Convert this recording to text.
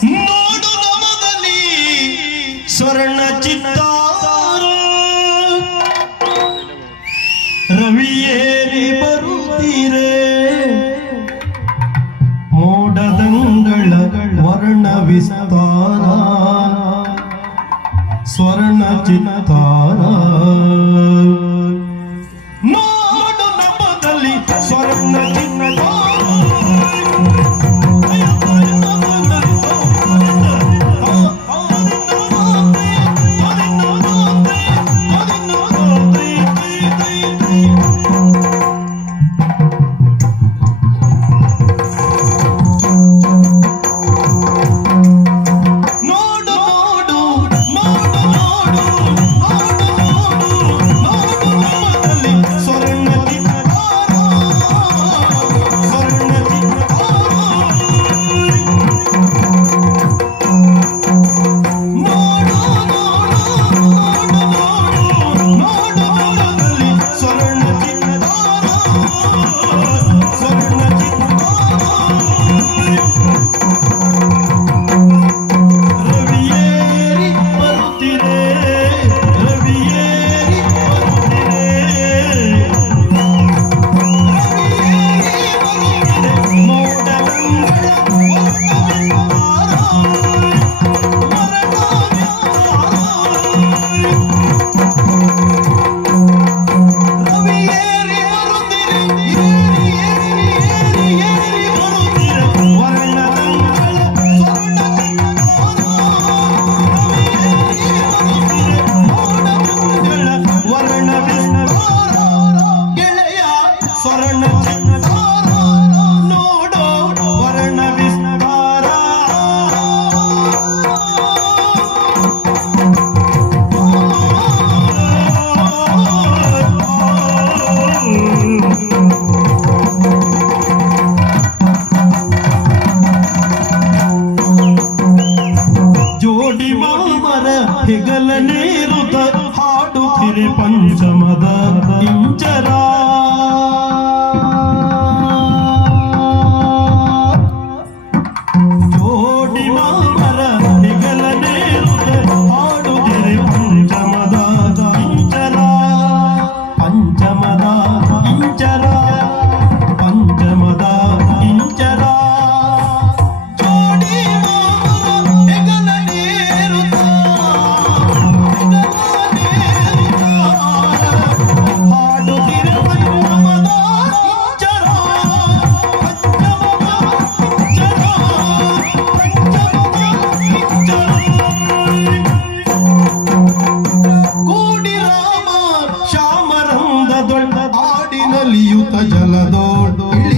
node நமதலி சுரண சித்தாரு ரவியேரி பருத்திரே மோடதங்கள் வரண Vistara சுரண சித்தாரு పిగల నీరు హాడు ఫిరి పంచమద कलियुत जल